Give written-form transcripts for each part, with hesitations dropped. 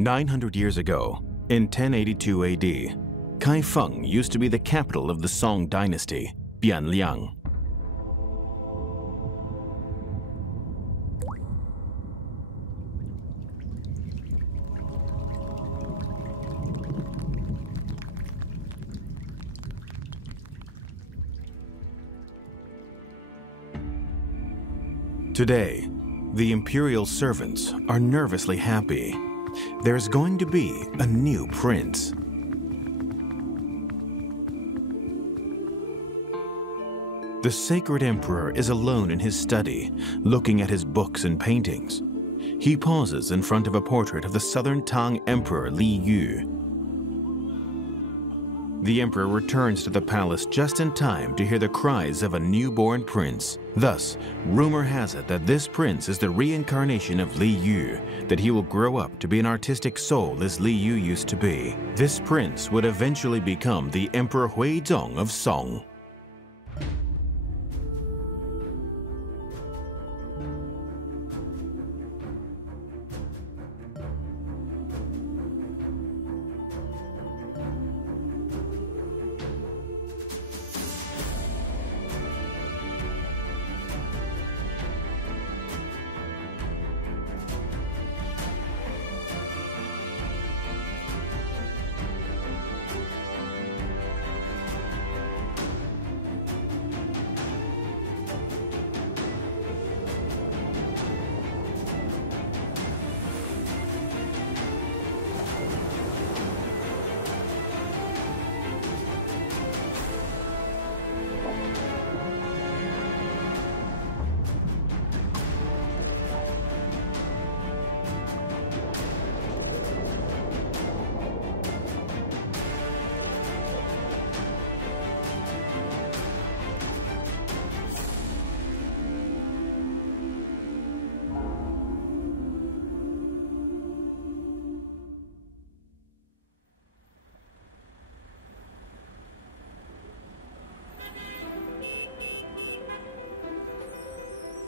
900 years ago, in 1082 AD, Kaifeng used to be the capital of the Song dynasty, Bianliang. Today, the imperial servants are nervously happy. There's going to be a new prince. The sacred emperor is alone in his study, looking at his books and paintings. He pauses in front of a portrait of the southern Tang emperor Li Yu. The emperor returns to the palace just in time to hear the cries of a newborn prince. Thus, rumor has it that this prince is the reincarnation of Li Yu, that he will grow up to be an artistic soul as Li Yu used to be. This prince would eventually become the Emperor Huizong of Song.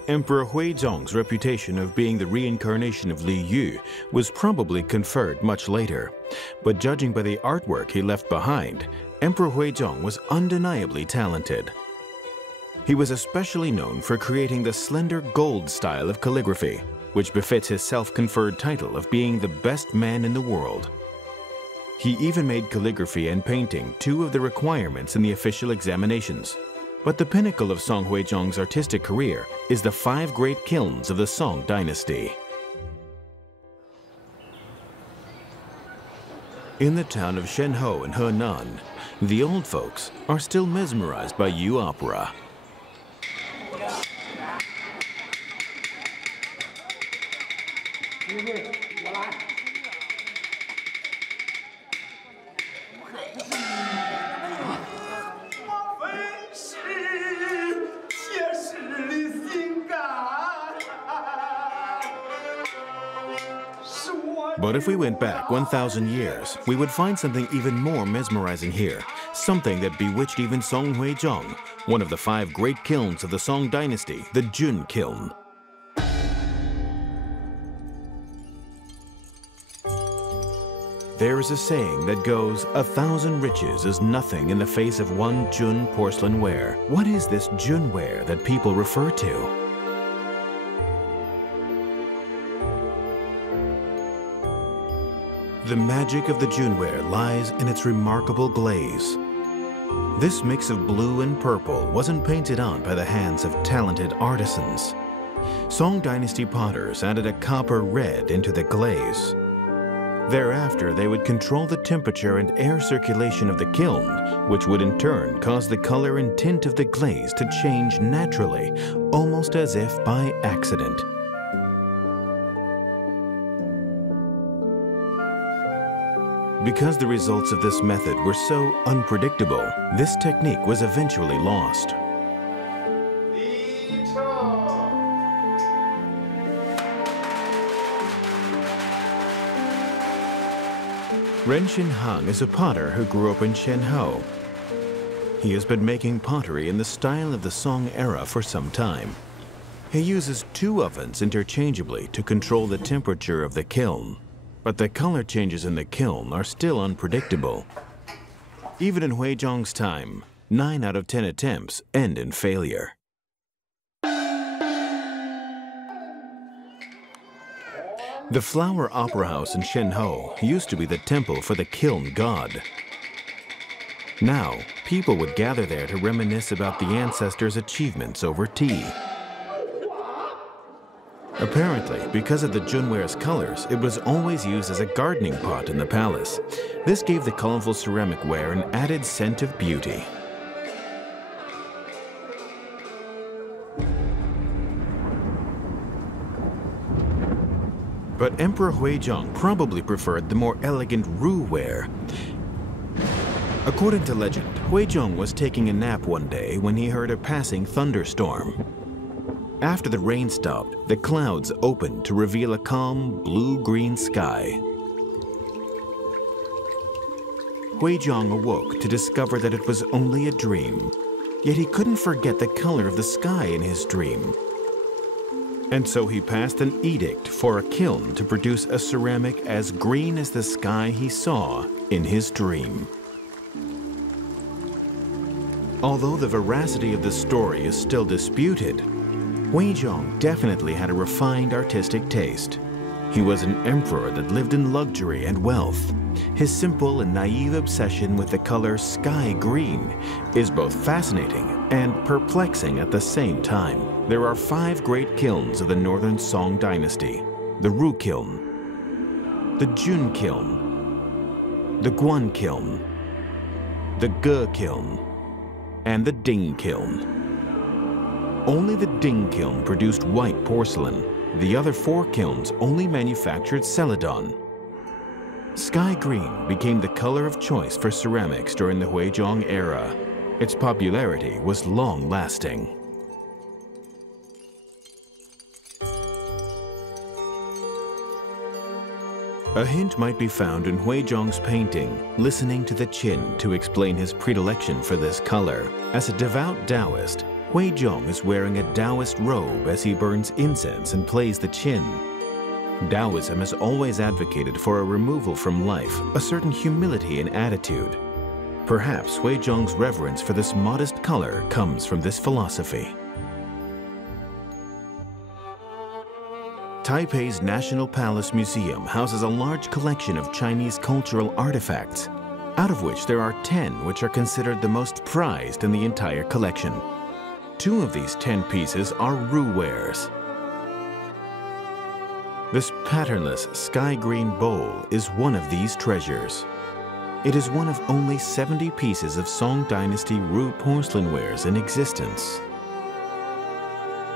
Emperor Huizong's reputation of being the reincarnation of Li Yu was probably conferred much later, but judging by the artwork he left behind, Emperor Huizong was undeniably talented. He was especially known for creating the slender gold style of calligraphy, which befits his self-conferred title of being the best man in the world. He even made calligraphy and painting two of the requirements in the official examinations. But the pinnacle of Song Huizong's artistic career is the 5 great kilns of the Song dynasty. In the town of Shenhou in Henan, the old folks are still mesmerized by Yu opera. But if we went back 1,000 years, we would find something even more mesmerizing here, something that bewitched even Song Huizong, one of the 5 great kilns of the Song dynasty, the Jun kiln. There is a saying that goes, 1,000 riches is nothing in the face of one Jun porcelain ware. What is this Jun ware that people refer to? The magic of the Junware lies in its remarkable glaze. This mix of blue and purple wasn't painted on by the hands of talented artisans. Song dynasty potters added a copper red into the glaze. Thereafter, they would control the temperature and air circulation of the kiln, which would in turn cause the color and tint of the glaze to change naturally, almost as if by accident. Because the results of this method were so unpredictable, this technique was eventually lost. Ren Xinhang is a potter who grew up in Shenhou. He has been making pottery in the style of the Song era for some time. He uses 2 ovens interchangeably to control the temperature of the kiln. But the color changes in the kiln are still unpredictable. Even in Huizhong's time, 9 out of 10 attempts end in failure. The Flower Opera House in Shenhou used to be the temple for the kiln god. Now, people would gather there to reminisce about the ancestors' achievements over tea. Apparently, because of the Junware's colors, it was always used as a gardening pot in the palace. This gave the colorful ceramic ware an added scent of beauty. But Emperor Huizhong probably preferred the more elegant Ru ware. According to legend, Huizhong was taking a nap one day when he heard a passing thunderstorm. After the rain stopped, the clouds opened to reveal a calm, blue-green sky. Huizhong awoke to discover that it was only a dream, yet he couldn't forget the color of the sky in his dream. And so he passed an edict for a kiln to produce a ceramic as green as the sky he saw in his dream. Although the veracity of the story is still disputed, Huizhong definitely had a refined artistic taste. He was an emperor that lived in luxury and wealth. His simple and naive obsession with the color sky green is both fascinating and perplexing at the same time. There are 5 great kilns of the Northern Song dynasty: the Ru kiln, the Jun kiln, the Guan kiln, the Ge kiln, and the Ding kiln. Only the Ding kiln produced white porcelain. The other 4 kilns only manufactured celadon. Sky green became the color of choice for ceramics during the Huizhong era. Its popularity was long-lasting. A hint might be found in Huizhong's painting, Listening to the Qin, to explain his predilection for this color. As a devout Taoist, Huizhong is wearing a Taoist robe as he burns incense and plays the Qin. Taoism has always advocated for a removal from life, a certain humility in attitude. Perhaps Huizhong's reverence for this modest color comes from this philosophy. Taipei's National Palace Museum houses a large collection of Chinese cultural artifacts, out of which there are 10 which are considered the most prized in the entire collection. 2 of these 10 pieces are Ru wares. This patternless sky green bowl is one of these treasures. It is one of only 70 pieces of Song Dynasty Ru porcelain wares in existence.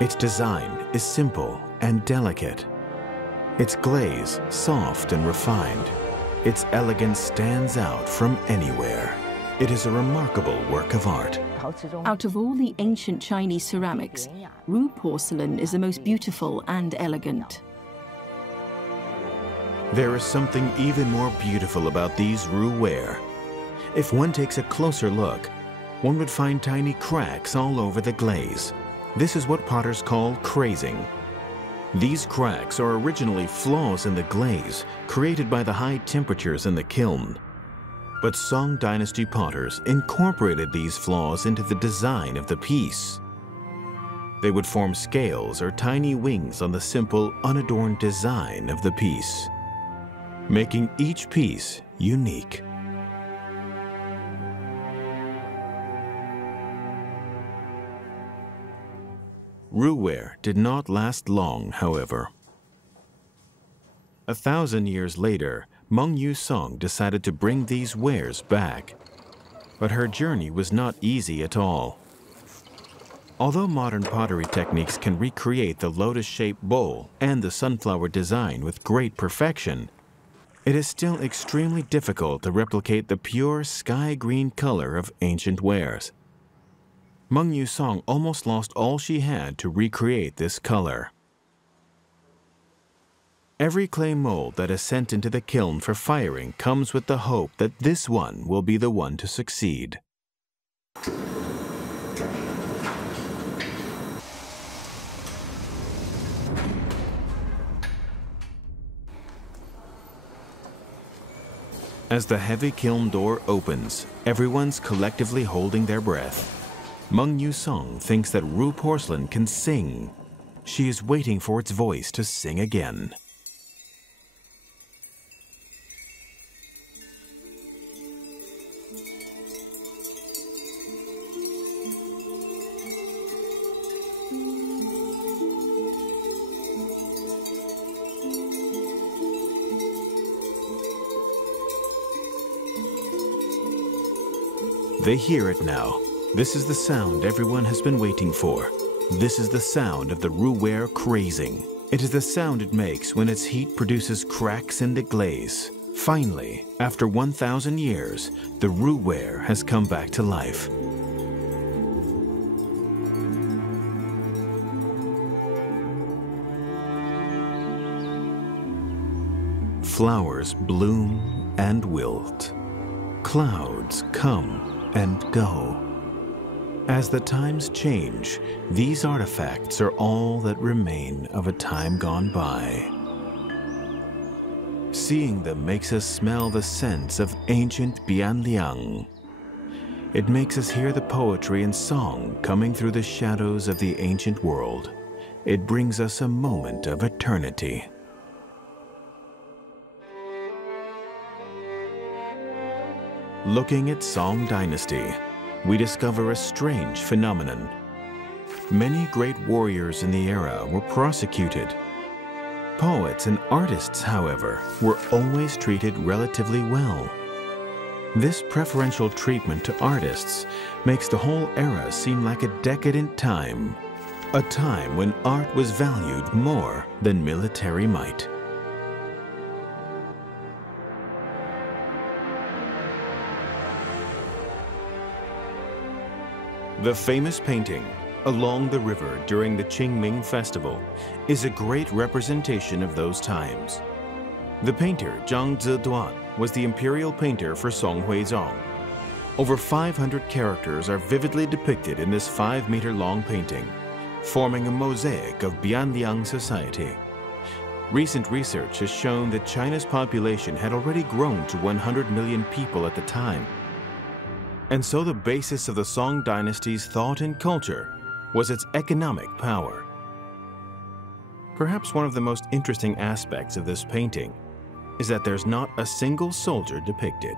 Its design is simple and delicate. Its glaze soft and refined. Its elegance stands out from anywhere. It is a remarkable work of art. Out of all the ancient Chinese ceramics, Ru porcelain is the most beautiful and elegant. There is something even more beautiful about these Ru ware. If one takes a closer look, one would find tiny cracks all over the glaze. This is what potters call crazing. These cracks are originally flaws in the glaze created by the high temperatures in the kiln. But Song Dynasty potters incorporated these flaws into the design of the piece. They would form scales or tiny wings on the simple, unadorned design of the piece, making each piece unique. Ru ware did not last long, however. 1,000 years later, Meng Yusong decided to bring these wares back. But her journey was not easy at all. Although modern pottery techniques can recreate the lotus-shaped bowl and the sunflower design with great perfection, it is still extremely difficult to replicate the pure sky green color of ancient wares. Meng Yusong almost lost all she had to recreate this color. Every clay mold that is sent into the kiln for firing comes with the hope that this one will be the one to succeed. As the heavy kiln door opens, everyone's collectively holding their breath. Meng Yusong thinks that Ru porcelain can sing. She is waiting for its voice to sing again. They hear it now. This is the sound everyone has been waiting for. This is the sound of the Ruware crazing. It is the sound it makes when its heat produces cracks in the glaze. Finally, after 1,000 years, the Ruware has come back to life. Flowers bloom and wilt. Clouds come and go. As the times change, these artifacts are all that remain of a time gone by. Seeing them makes us smell the scents of ancient Bianliang. It makes us hear the poetry and song coming through the shadows of the ancient world. It brings us a moment of eternity. Looking at Song Dynasty, we discover a strange phenomenon. Many great warriors in the era were prosecuted. Poets and artists, however, were always treated relatively well. This preferential treatment to artists makes the whole era seem like a decadent time, a time when art was valued more than military might. The famous painting, Along the River during the Qingming Festival, is a great representation of those times. The painter Zhang Ziduan was the imperial painter for Song Huizong. Over 500 characters are vividly depicted in this 5-meter-long painting, forming a mosaic of Bianliang society. Recent research has shown that China's population had already grown to 100 million people at the time. And so the basis of the Song dynasty's thought and culture was its economic power. Perhaps one of the most interesting aspects of this painting is that there's not a single soldier depicted.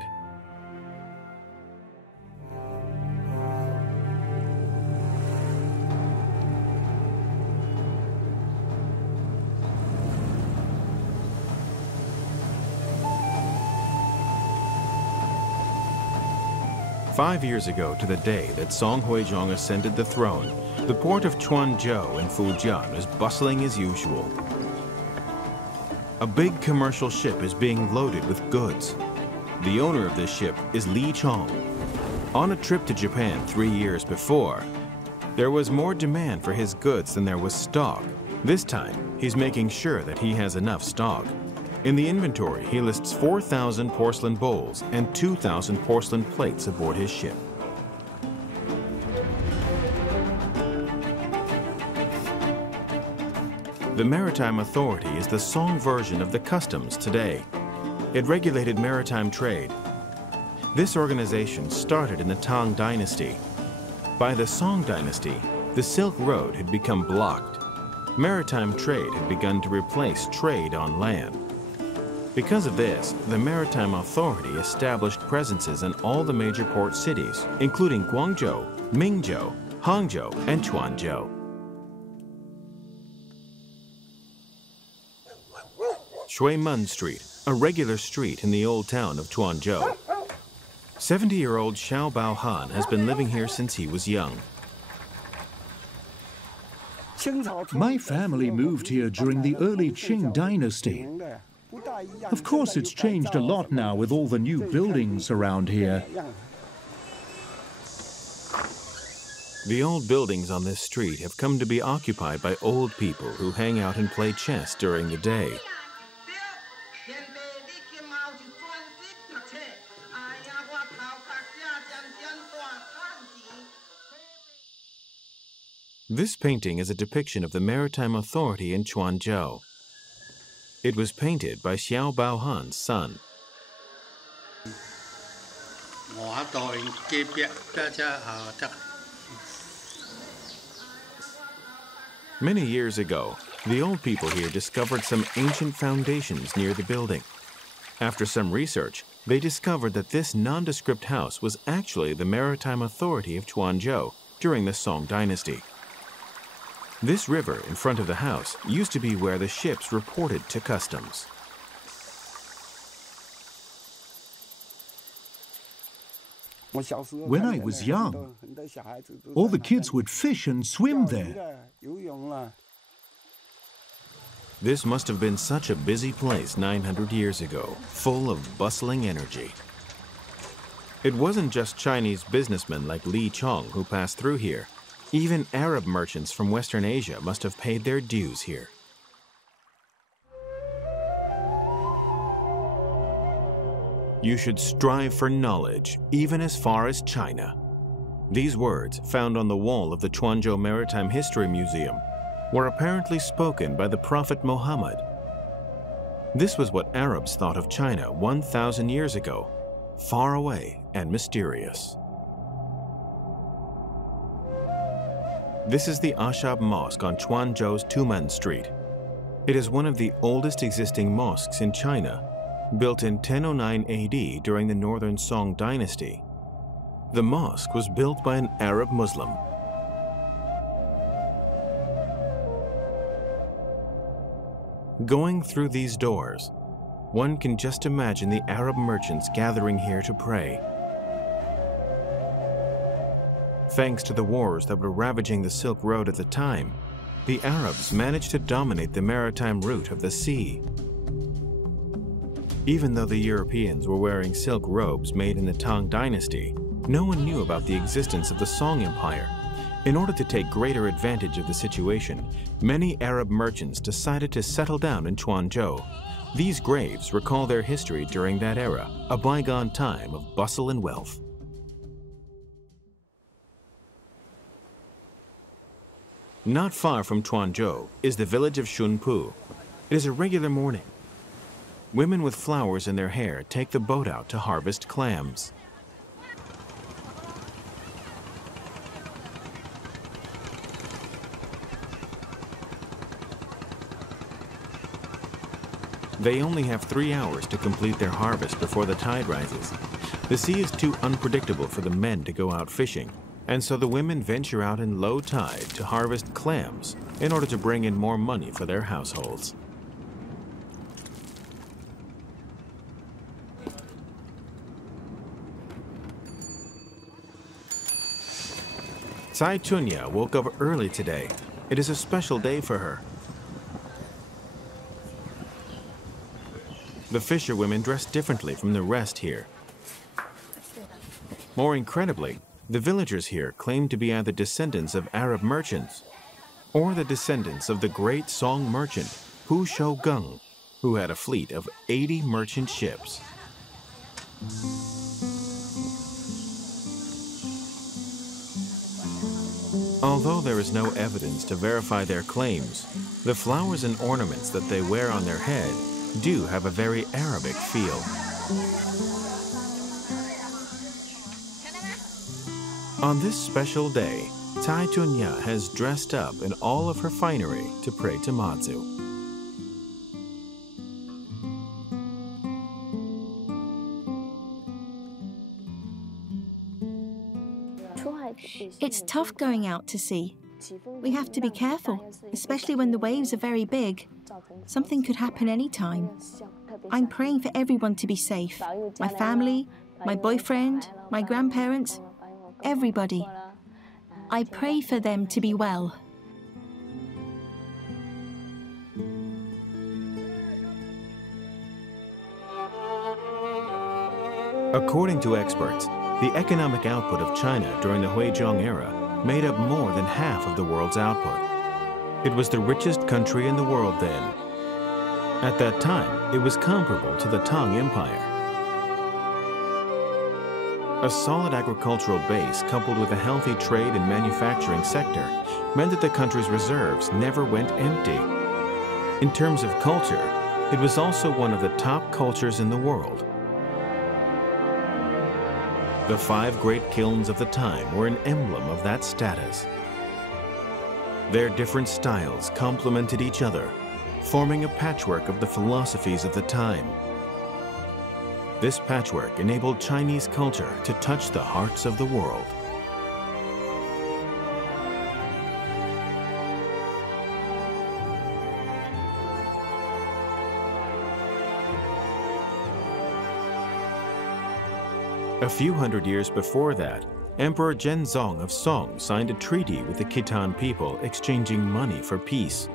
Five years ago to the day that Song Huizong ascended the throne, the port of Quanzhou in Fujian is bustling as usual. A big commercial ship is being loaded with goods. The owner of this ship is Li Chong. On a trip to Japan 3 years before, there was more demand for his goods than there was stock. This time, he's making sure that he has enough stock. In the inventory, he lists 4,000 porcelain bowls and 2,000 porcelain plates aboard his ship. The Maritime Authority is the Song version of the customs today. It regulated maritime trade. This organization started in the Tang Dynasty. By the Song Dynasty, the Silk Road had become blocked. Maritime trade had begun to replace trade on land. Because of this, the Maritime Authority established presences in all the major port cities, including Guangzhou, Mingzhou, Hangzhou, and Quanzhou. Shuimen Street, a regular street in the old town of Quanzhou. 70-year-old Xiao Baohan has been living here since he was young. My family moved here during the early Qing dynasty. Of course, it's changed a lot now with all the new buildings around here. The old buildings on this street have come to be occupied by old people who hang out and play chess during the day. This painting is a depiction of the Maritime Authority in Quanzhou. It was painted by Xiao Baohan's son. Many years ago, the old people here discovered some ancient foundations near the building. After some research, they discovered that this nondescript house was actually the maritime authority of Quanzhou during the Song dynasty. This river in front of the house used to be where the ships reported to customs. When I was young, all the kids would fish and swim there. This must have been such a busy place 900 years ago, full of bustling energy. It wasn't just Chinese businessmen like Li Chong who passed through here. Even Arab merchants from Western Asia must have paid their dues here. You should strive for knowledge, even as far as China. These words, found on the wall of the Quanzhou Maritime History Museum, were apparently spoken by the Prophet Muhammad. This was what Arabs thought of China 1,000 years ago, far away and mysterious. This is the Ashab Mosque on Quanzhou's Tumen Street. It is one of the oldest existing mosques in China, built in 1009 AD during the Northern Song dynasty. The mosque was built by an Arab Muslim. Going through these doors, one can just imagine the Arab merchants gathering here to pray. Thanks to the wars that were ravaging the Silk Road at the time, the Arabs managed to dominate the maritime route of the sea. Even though the Europeans were wearing silk robes made in the Tang dynasty, no one knew about the existence of the Song Empire. In order to take greater advantage of the situation, many Arab merchants decided to settle down in Quanzhou. These graves recall their history during that era, a bygone time of bustle and wealth. Not far from Quanzhou is the village of Shunpu. It is a regular morning. Women with flowers in their hair take the boat out to harvest clams. They only have 3 hours to complete their harvest before the tide rises. The sea is too unpredictable for the men to go out fishing, and so the women venture out in low tide to harvest clams in order to bring in more money for their households. Cai Chunya woke up early today. It is a special day for her. The fisherwomen dress differently from the rest here. More incredibly, the villagers here claim to be either descendants of Arab merchants or the descendants of the great Song merchant Hu Shougang, who had a fleet of 80 merchant ships. Although there is no evidence to verify their claims, the flowers and ornaments that they wear on their head do have a very Arabic feel. On this special day, Cai Chunya has dressed up in all of her finery to pray to Mazu. It's tough going out to sea. We have to be careful, especially when the waves are very big. Something could happen any time. I'm praying for everyone to be safe. My family, my boyfriend, my grandparents, everybody. I pray for them to be well. According to experts, the economic output of China during the Huizhong era made up more than half of the world's output. It was the richest country in the world then. At that time, it was comparable to the Tang Empire. A solid agricultural base coupled with a healthy trade and manufacturing sector meant that the country's reserves never went empty. In terms of culture, it was also one of the top cultures in the world. The 5 great kilns of the time were an emblem of that status. Their different styles complemented each other, forming a patchwork of the philosophies of the time. This patchwork enabled Chinese culture to touch the hearts of the world. A few hundred years before that, Emperor Zhenzong of Song signed a treaty with the Khitan people exchanging money for peace,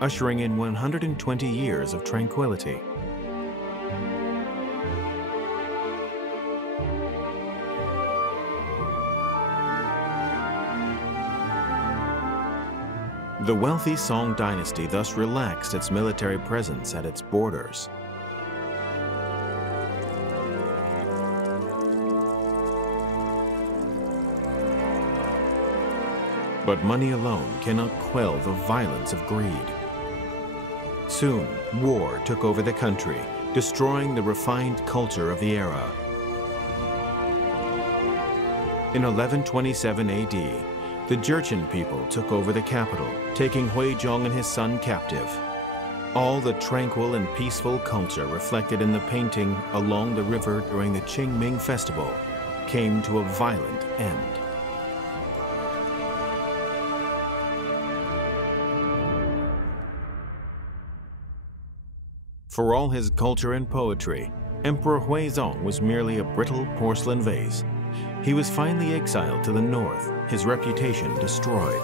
ushering in 120 years of tranquility. The wealthy Song dynasty thus relaxed its military presence at its borders. But money alone cannot quell the violence of greed. Soon, war took over the country, destroying the refined culture of the era. In 1127 AD, the Jurchen people took over the capital, taking Huizhong and his son captive. All the tranquil and peaceful culture reflected in the painting along the river during the Qingming festival came to a violent end. For all his culture and poetry, Emperor Huizong was merely a brittle porcelain vase. He was finally exiled to the north, his reputation destroyed.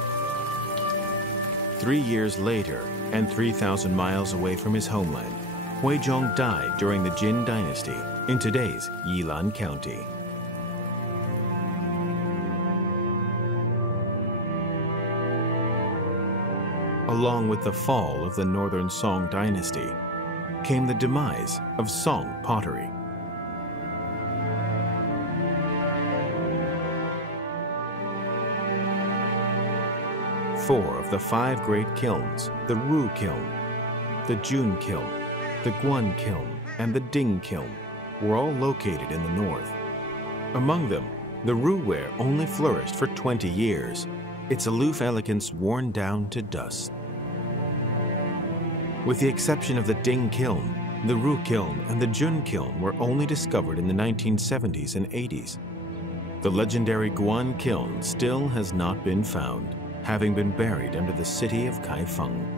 3 years later, and 3,000 miles away from his homeland, Huizong died during the Jin dynasty in today's Yilan County. Along with the fall of the northern Song dynasty, came the demise of Song pottery. Four of the 5 great kilns, the Ru kiln, the Jun kiln, the Guan kiln, and the Ding kiln, were all located in the north. Among them, the Ru ware only flourished for 20 years, its aloof elegance worn down to dust. With the exception of the Ding kiln, the Ru kiln and the Jun kiln were only discovered in the 1970s and 80s. The legendary Guan kiln still has not been found, having been buried under the city of Kaifeng.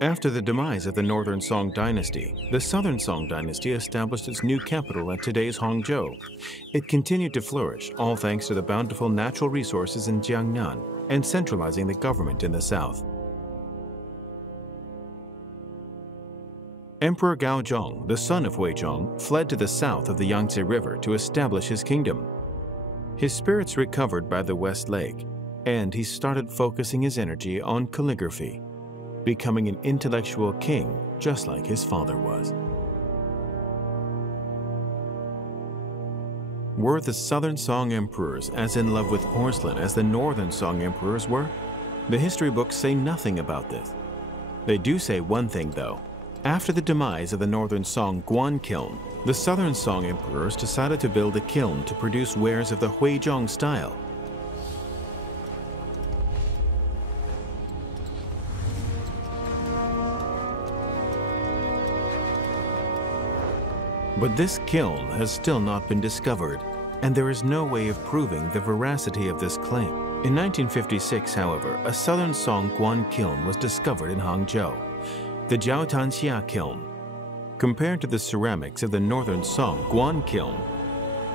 After the demise of the northern Song dynasty, the southern Song dynasty established its new capital at today's Hangzhou. It continued to flourish, all thanks to the bountiful natural resources in Jiangnan and centralizing the government in the south. Emperor Gaozhong, the son of Huizhong, fled to the south of the Yangtze River to establish his kingdom. His spirits recovered by the West Lake, and he started focusing his energy on calligraphy, becoming an intellectual king just like his father was. Were the southern Song emperors as in love with porcelain as the northern Song emperors were? The history books say nothing about this. They do say one thing though. After the demise of the northern Song Guan kiln, the southern Song emperors decided to build a kiln to produce wares of the Huizhong style. But this kiln has still not been discovered, and there is no way of proving the veracity of this claim. In 1956, however, a southern Song Guan kiln was discovered in Hangzhou, the Jiaotanxia kiln. Compared to the ceramics of the northern Song Guan kiln,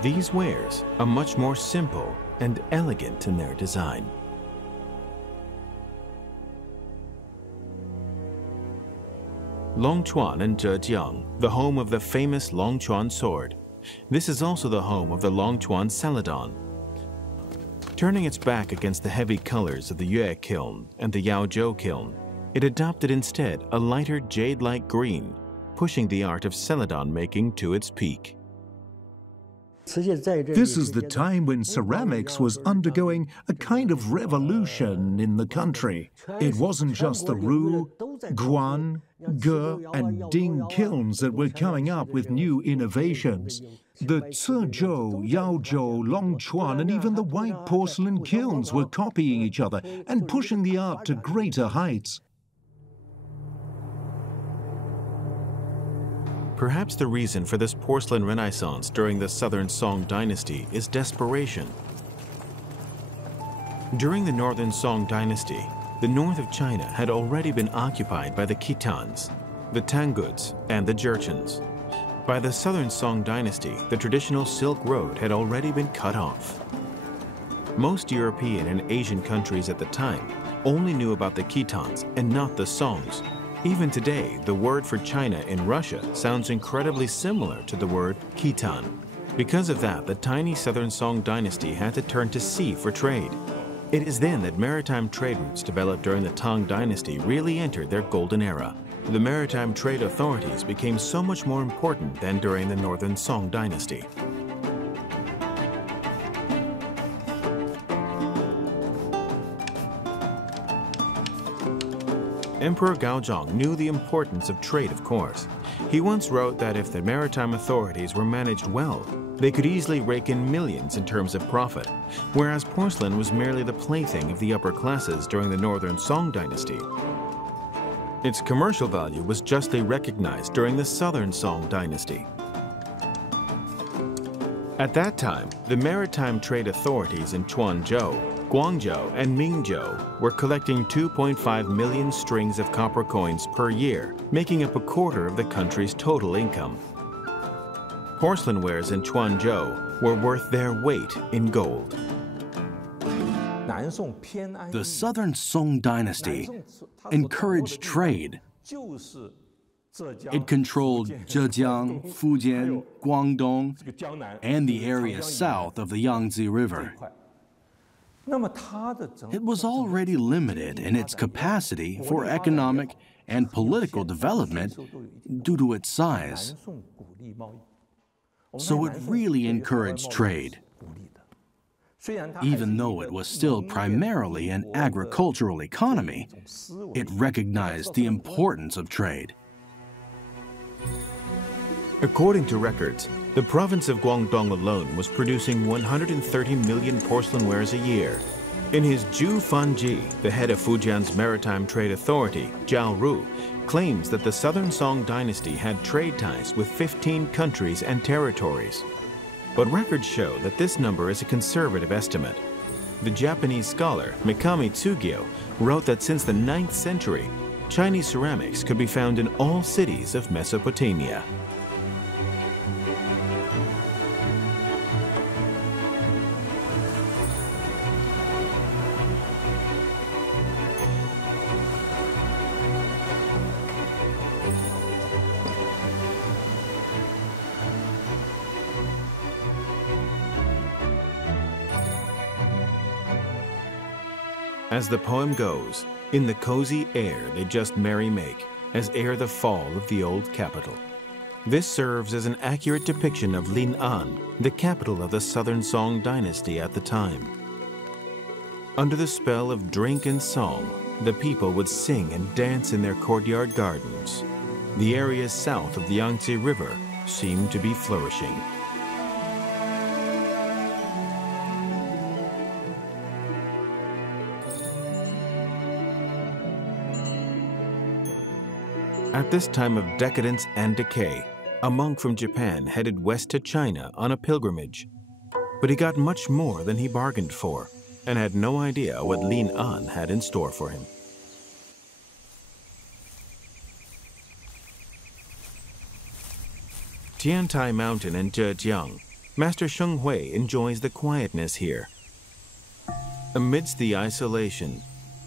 these wares are much more simple and elegant in their design. Longchuan in Zhejiang, the home of the famous Longchuan sword. This is also the home of the Longchuan celadon. Turning its back against the heavy colors of the Yue kiln and the Yaozhou kiln, it adopted instead a lighter jade-like green, pushing the art of celadon making to its peak. This is the time when ceramics was undergoing a kind of revolution in the country. It wasn't just the Ru, Guan, Ge, and Ding kilns that were coming up with new innovations. The Cizhou, Yaozhou, Longchuan, and even the white porcelain kilns were copying each other and pushing the art to greater heights. Perhaps the reason for this porcelain renaissance during the Southern Song dynasty is desperation. During the Northern Song dynasty, the north of China had already been occupied by the Khitans, the Tanguts, and the Jurchens. By the Southern Song dynasty, the traditional Silk Road had already been cut off. Most European and Asian countries at the time only knew about the Khitans and not the Songs. Even today, the word for China in Russia sounds incredibly similar to the word Khitan. Because of that, the tiny Southern Song dynasty had to turn to sea for trade. It is then that maritime trade routes developed during the Tang dynasty really entered their golden era. The maritime trade authorities became so much more important than during the Northern Song dynasty. Emperor Gaozong knew the importance of trade, of course. He once wrote that if the maritime authorities were managed well, they could easily rake in millions in terms of profit, whereas porcelain was merely the plaything of the upper classes during the Northern Song dynasty. Its commercial value was justly recognized during the Southern Song dynasty. At that time, the maritime trade authorities in Quanzhou, Guangzhou, and Mingzhou were collecting 2.5 million strings of copper coins per year, making up a quarter of the country's total income. Porcelain wares in Quanzhou were worth their weight in gold. The Southern Song dynasty encouraged trade. It controlled Zhejiang, Fujian, Guangdong, and the area south of the Yangtze River. It was already limited in its capacity for economic and political development due to its size. So it really encouraged trade, even though it was still primarily an agricultural economy. It recognized the importance of trade. According to records, the province of Guangdong alone was producing 130 million porcelain wares a year. In his Zhu Fanji, the head of Fujian's maritime trade authority, Zhao Ru, claims that the Southern Song dynasty had trade ties with 15 countries and territories. But records show that this number is a conservative estimate. The Japanese scholar Mikami Tsugyo wrote that since the 9th century, Chinese ceramics could be found in all cities of Mesopotamia. As the poem goes, in the cozy air they just merry make, as ere the fall of the old capital. This serves as an accurate depiction of Lin'an, the capital of the Southern Song dynasty at the time. Under the spell of drink and song, the people would sing and dance in their courtyard gardens. The areas south of the Yangtze River seemed to be flourishing. At this time of decadence and decay, a monk from Japan headed west to China on a pilgrimage. But he got much more than he bargained for, and had no idea what Lin'an had in store for him. Tiantai Mountain in Zhejiang, Master Sheng Hui enjoys the quietness here. Amidst the isolation,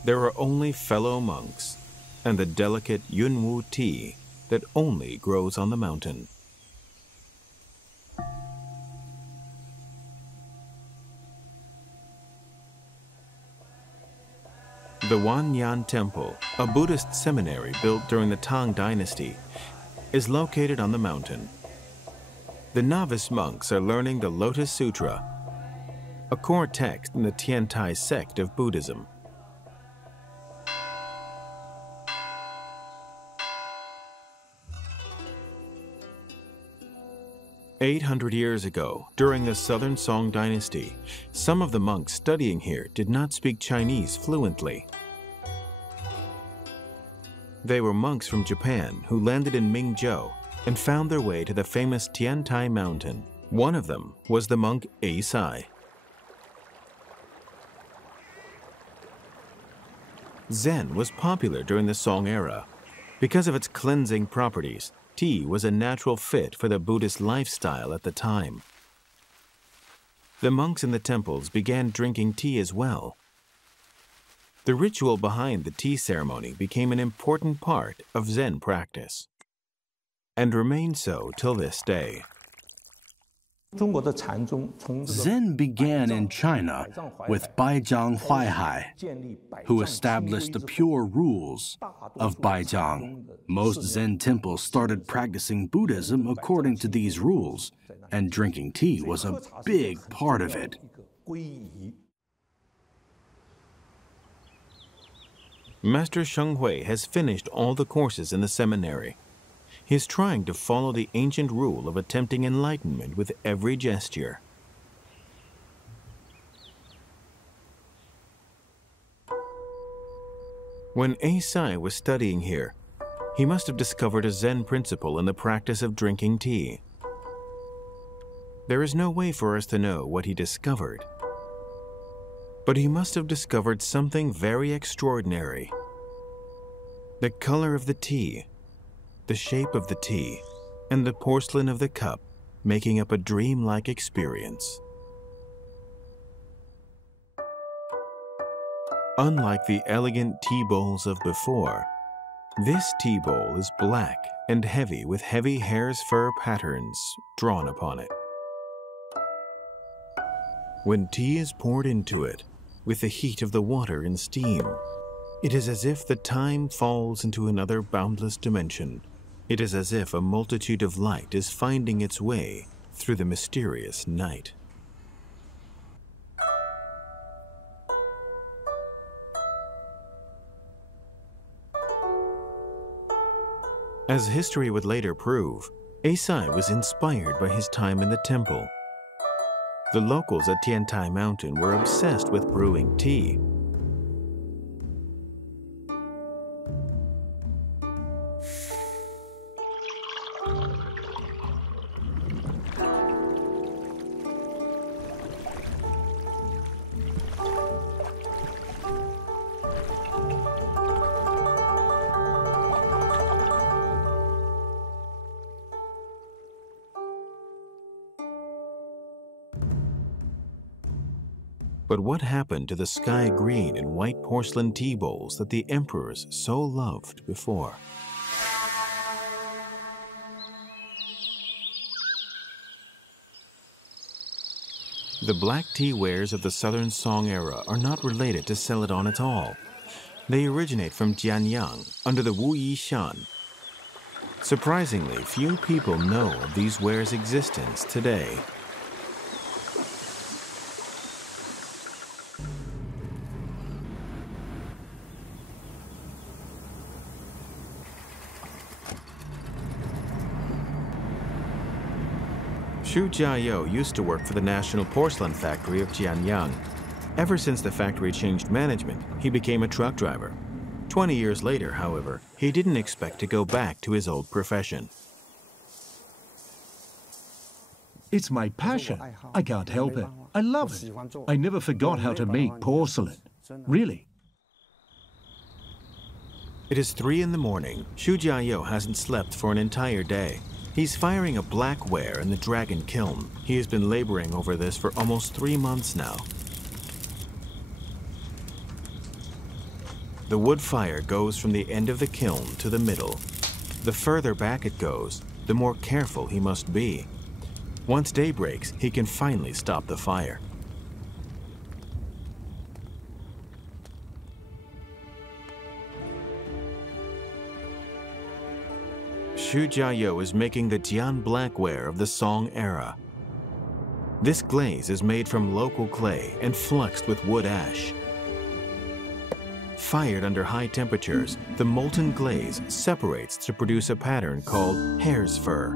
there are only fellow monks and the delicate Yunwu tea that only grows on the mountain. The Wanyan Temple, a Buddhist seminary built during the Tang Dynasty, is located on the mountain. The novice monks are learning the Lotus Sutra, a core text in the Tiantai sect of Buddhism. "800 years ago, during the Southern Song Dynasty, some of the monks studying here did not speak Chinese fluently. They were monks from Japan who landed in Mingzhou and found their way to the famous Tiantai mountain. One of them was the monk A Sai. Zen was popular during the Song era. Because of its cleansing properties, tea was a natural fit for the Buddhist lifestyle at the time. The monks in the temples began drinking tea as well. The ritual behind the tea ceremony became an important part of Zen practice, and remains so till this day. Zen began in China with Baijiang Huaihai, who established the pure rules of Baijiang. Most Zen temples started practicing Buddhism according to these rules, and drinking tea was a big part of it. Master Sheng Hui has finished all the courses in the seminary. He is trying to follow the ancient rule of attempting enlightenment with every gesture. When A Sai was studying here, he must have discovered a Zen principle in the practice of drinking tea. There is no way for us to know what he discovered, but he must have discovered something very extraordinary. The color of the tea, the shape of the tea, and the porcelain of the cup, making up a dreamlike experience. Unlike the elegant tea bowls of before, this tea bowl is black and heavy with heavy hare's fur patterns drawn upon it. When tea is poured into it, with the heat of the water and steam, it is as if the time falls into another boundless dimension. It is as if a multitude of light is finding its way through the mysterious night. As history would later prove, A Sai was inspired by his time in the temple. The locals at Tiantai Mountain were obsessed with brewing tea. But what happened to the sky green and white porcelain tea bowls that the emperors so loved before? The black tea wares of the Southern Song era are not related to Celadon at all. They originate from Jianyang under the Wu Yi Shan. Surprisingly, few people know of these wares' existence today. Xu Jiayou used to work for the National Porcelain Factory of Jianyang. Ever since the factory changed management, he became a truck driver. 20 years later, however, he didn't expect to go back to his old profession. It's my passion. I can't help it. I love it. I never forgot how to make porcelain. Really. It is 3 in the morning. Xu Jiayou hasn't slept for an entire day. He's firing a black ware in the dragon kiln. He has been laboring over this for almost 3 months now. The wood fire goes from the end of the kiln to the middle. The further back it goes, the more careful he must be. Once day breaks, he can finally stop the fire. Xu Jiayou is making the Jian blackware of the Song era. This glaze is made from local clay and fluxed with wood ash. Fired under high temperatures, the molten glaze separates to produce a pattern called hare's fur.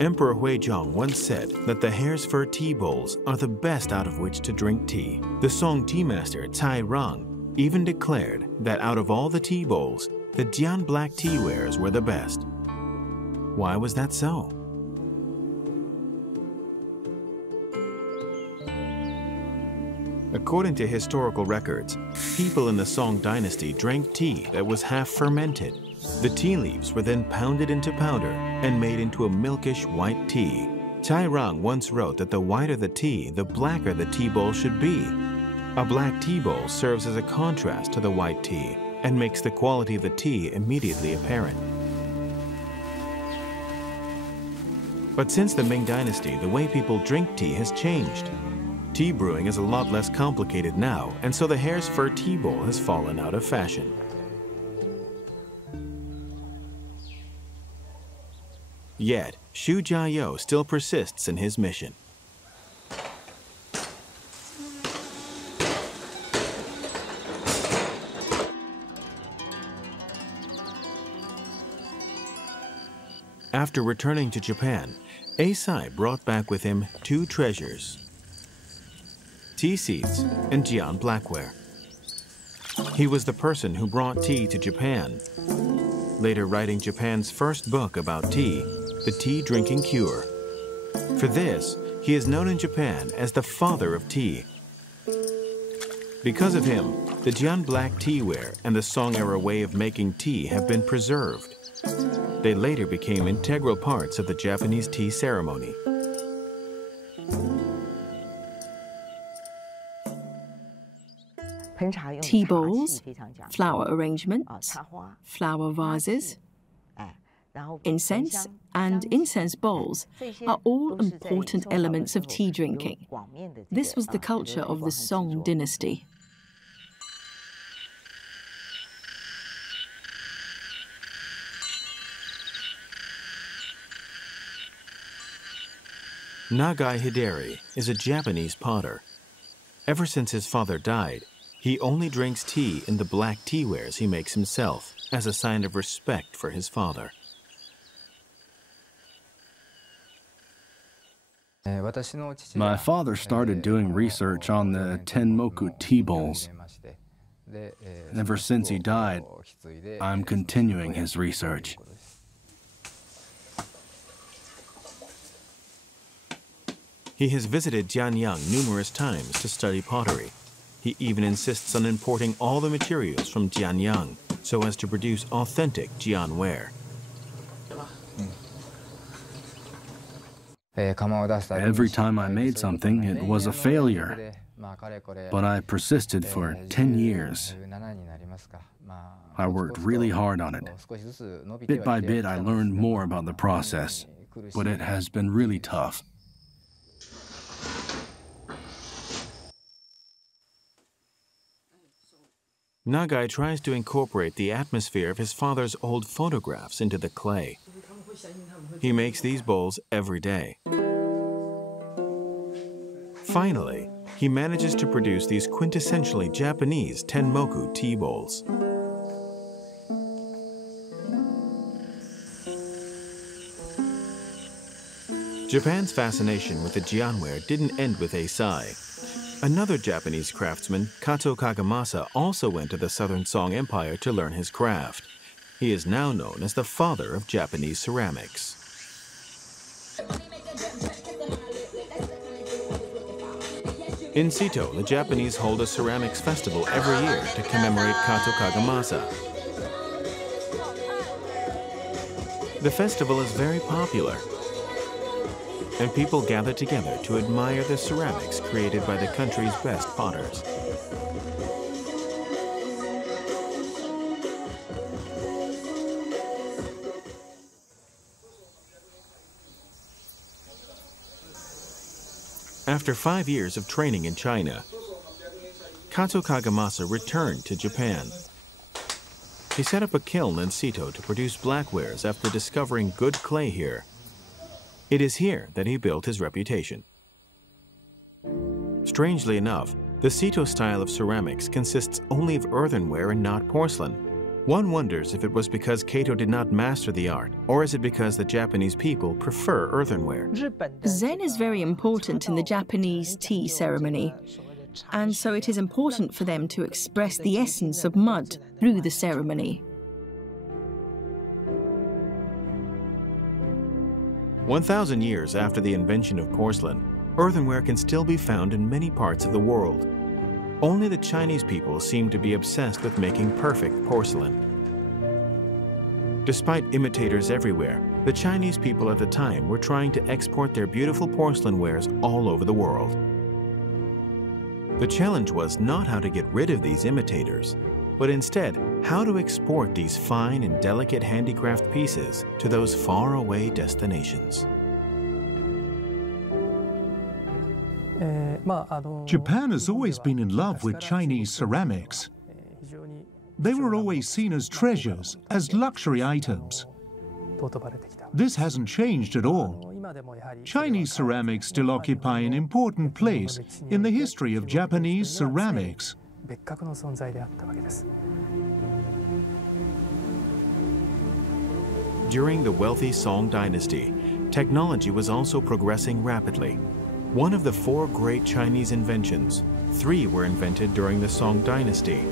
Emperor Huizong once said that the hare's fur tea bowls are the best out of which to drink tea. The Song tea master Cai Rong even declared that out of all the tea bowls, the Jian black tea wares were the best. Why was that so? According to historical records, people in the Song dynasty drank tea that was half fermented. The tea leaves were then pounded into powder and made into a milkish white tea. Cai Rong once wrote that the whiter the tea, the blacker the tea bowl should be. A black tea bowl serves as a contrast to the white tea and makes the quality of the tea immediately apparent. But since the Ming Dynasty, the way people drink tea has changed. Tea brewing is a lot less complicated now, and so the hare's fur tea bowl has fallen out of fashion. Yet, Xu Jiayou still persists in his mission. After returning to Japan, Eisai brought back with him two treasures: tea seeds and Jian blackware. He was the person who brought tea to Japan, later writing Japan's first book about tea, The Tea Drinking Cure. For this, he is known in Japan as the father of tea. Because of him, the Jian black teaware and the Song-era way of making tea have been preserved. They later became integral parts of the Japanese tea ceremony. Tea bowls, flower arrangements, flower vases, incense and incense bowls are all important elements of tea drinking. This was the culture of the Song dynasty. Nagai Hideri is a Japanese potter. Ever since his father died, he only drinks tea in the black teawares he makes himself as a sign of respect for his father. My father started doing research on the Tenmoku tea bowls. Ever since he died, I'm continuing his research. He has visited Jianyang numerous times to study pottery. He even insists on importing all the materials from Jianyang so as to produce authentic Jian ware. Every time I made something, it was a failure. But I persisted for 10 years. I worked really hard on it. Bit by bit, I learned more about the process, but it has been really tough. Nagai tries to incorporate the atmosphere of his father's old photographs into the clay. He makes these bowls every day. Finally, he manages to produce these quintessentially Japanese Tenmoku tea bowls. Japan's fascination with the Jianware didn't end with Eisai. Another Japanese craftsman, Kato Kagemasa, also went to the Southern Song Empire to learn his craft. He is now known as the father of Japanese ceramics. In Sito, the Japanese hold a ceramics festival every year to commemorate Kato Kagemasa. The festival is very popular, and people gather together to admire the ceramics created by the country's best potters. After 5 years of training in China, Kato Kagemasa returned to Japan. He set up a kiln in Sito to produce blackwares after discovering good clay here. It is here that he built his reputation. Strangely enough, the Sito style of ceramics consists only of earthenware and not porcelain. One wonders if it was because Kato did not master the art, or is it because the Japanese people prefer earthenware? Zen is very important in the Japanese tea ceremony, and so it is important for them to express the essence of mud through the ceremony. 1,000 years after the invention of porcelain, earthenware can still be found in many parts of the world. Only the Chinese people seem to be obsessed with making perfect porcelain. Despite imitators everywhere, the Chinese people at the time were trying to export their beautiful porcelain wares all over the world. The challenge was not how to get rid of these imitators, but instead how to export these fine and delicate handicraft pieces to those faraway destinations. Japan has always been in love with Chinese ceramics. They were always seen as treasures, as luxury items. This hasn't changed at all. Chinese ceramics still occupy an important place in the history of Japanese ceramics. During the wealthy Song dynasty, technology was also progressing rapidly. One of the 4 great Chinese inventions, 3 were invented during the Song dynasty: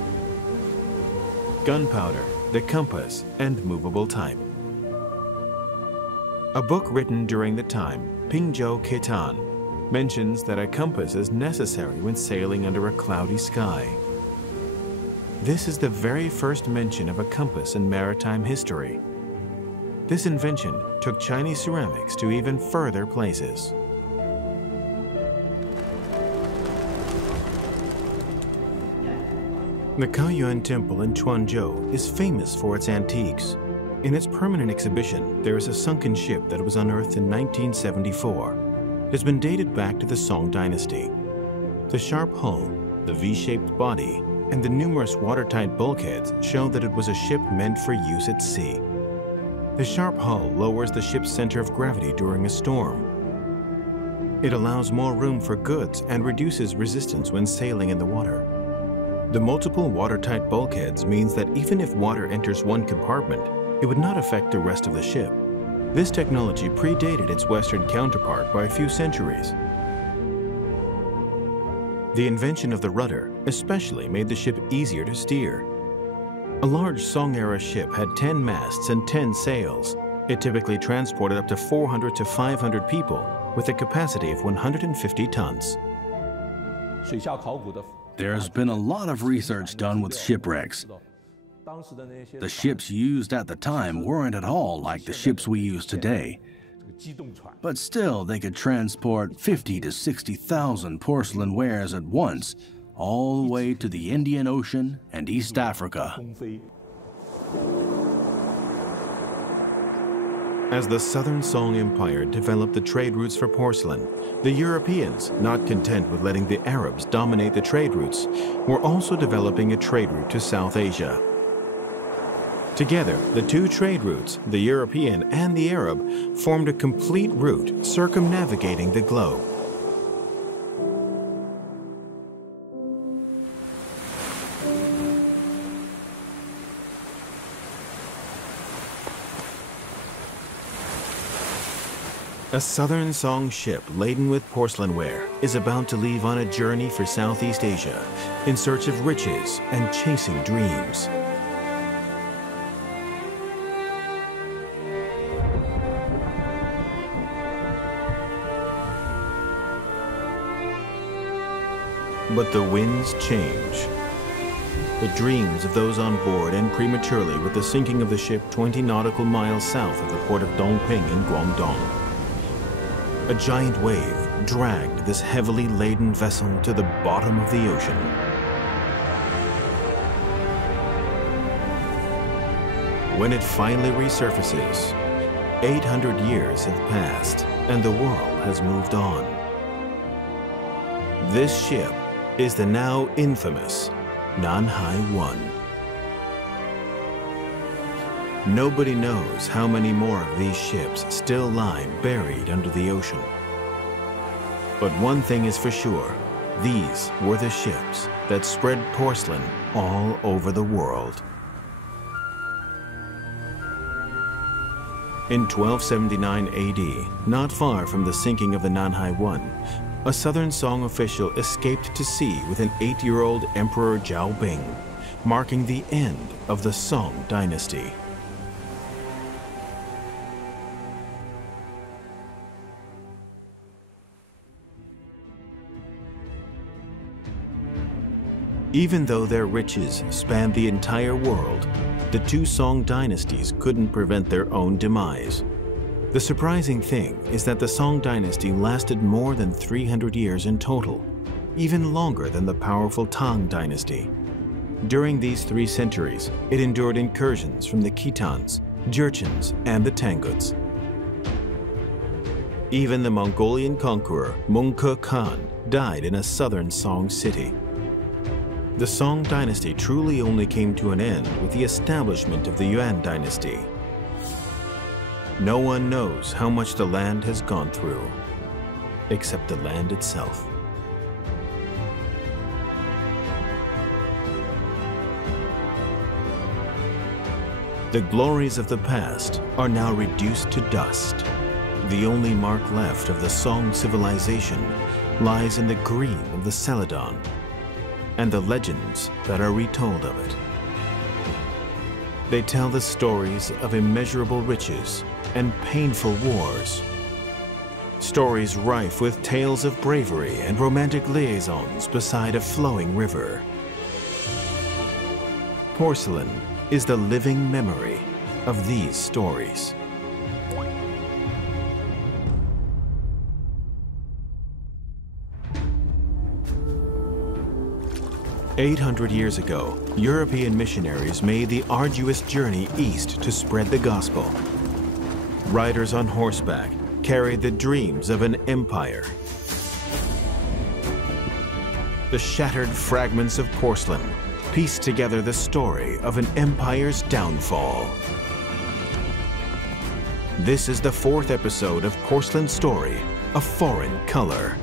gunpowder, the compass, and movable type. A book written during the time, Pingzhou Ketan, mentions that a compass is necessary when sailing under a cloudy sky. This is the very first mention of a compass in maritime history. This invention took Chinese ceramics to even further places. The Kaoyuan Temple in Quanzhou is famous for its antiques. In its permanent exhibition, there is a sunken ship that was unearthed in 1974. It has been dated back to the Song dynasty. The sharp hull, the V-shaped body, and the numerous watertight bulkheads show that it was a ship meant for use at sea. The sharp hull lowers the ship's center of gravity during a storm. It allows more room for goods and reduces resistance when sailing in the water. The multiple watertight bulkheads means that even if water enters one compartment, it would not affect the rest of the ship. This technology predated its Western counterpart by a few centuries. The invention of the rudder especially made the ship easier to steer. A large Song-era ship had 10 masts and 10 sails. It typically transported up to 400 to 500 people with a capacity of 150 tons. There's been a lot of research done with shipwrecks. The ships used at the time weren't at all like the ships we use today. But still, they could transport 50 to 60,000 porcelain wares at once, all the way to the Indian Ocean and East Africa. As the Southern Song Empire developed the trade routes for porcelain, the Europeans, not content with letting the Arabs dominate the trade routes, were also developing a trade route to South Asia. Together, the 2 trade routes, the European and the Arab, formed a complete route circumnavigating the globe. A Southern Song ship laden with porcelain ware is about to leave on a journey for Southeast Asia in search of riches and chasing dreams. But the winds change. The dreams of those on board end prematurely with the sinking of the ship 20 nautical miles south of the port of Dongping in Guangdong. A giant wave dragged this heavily laden vessel to the bottom of the ocean. When it finally resurfaces, 800 years have passed and the world has moved on. This ship is the now infamous Nanhai 1. Nobody knows how many more of these ships still lie buried under the ocean. But one thing is for sure, these were the ships that spread porcelain all over the world. In 1279 AD, not far from the sinking of the Nanhai I, a southern Song official escaped to sea with an 8-year-old Emperor Zhao Bing, marking the end of the Song dynasty. Even though their riches spanned the entire world, the two Song dynasties couldn't prevent their own demise. The surprising thing is that the Song dynasty lasted more than 300 years in total, even longer than the powerful Tang dynasty. During these 3 centuries, it endured incursions from the Khitans, Jurchens, and the Tanguts. Even the Mongolian conqueror Mungke Khan died in a southern Song city. The Song dynasty truly only came to an end with the establishment of the Yuan dynasty. No one knows how much the land has gone through, except the land itself. The glories of the past are now reduced to dust. The only mark left of the Song civilization lies in the green of the Celadon and the legends that are retold of it. They tell the stories of immeasurable riches and painful wars. Stories rife with tales of bravery and romantic liaisons beside a flowing river. Porcelain is the living memory of these stories. "800 years ago, European missionaries made the arduous journey east to spread the gospel. Riders on horseback carried the dreams of an empire. The shattered fragments of porcelain pieced together the story of an empire's downfall. This is the 4th episode of Porcelain Story, A Foreign Color.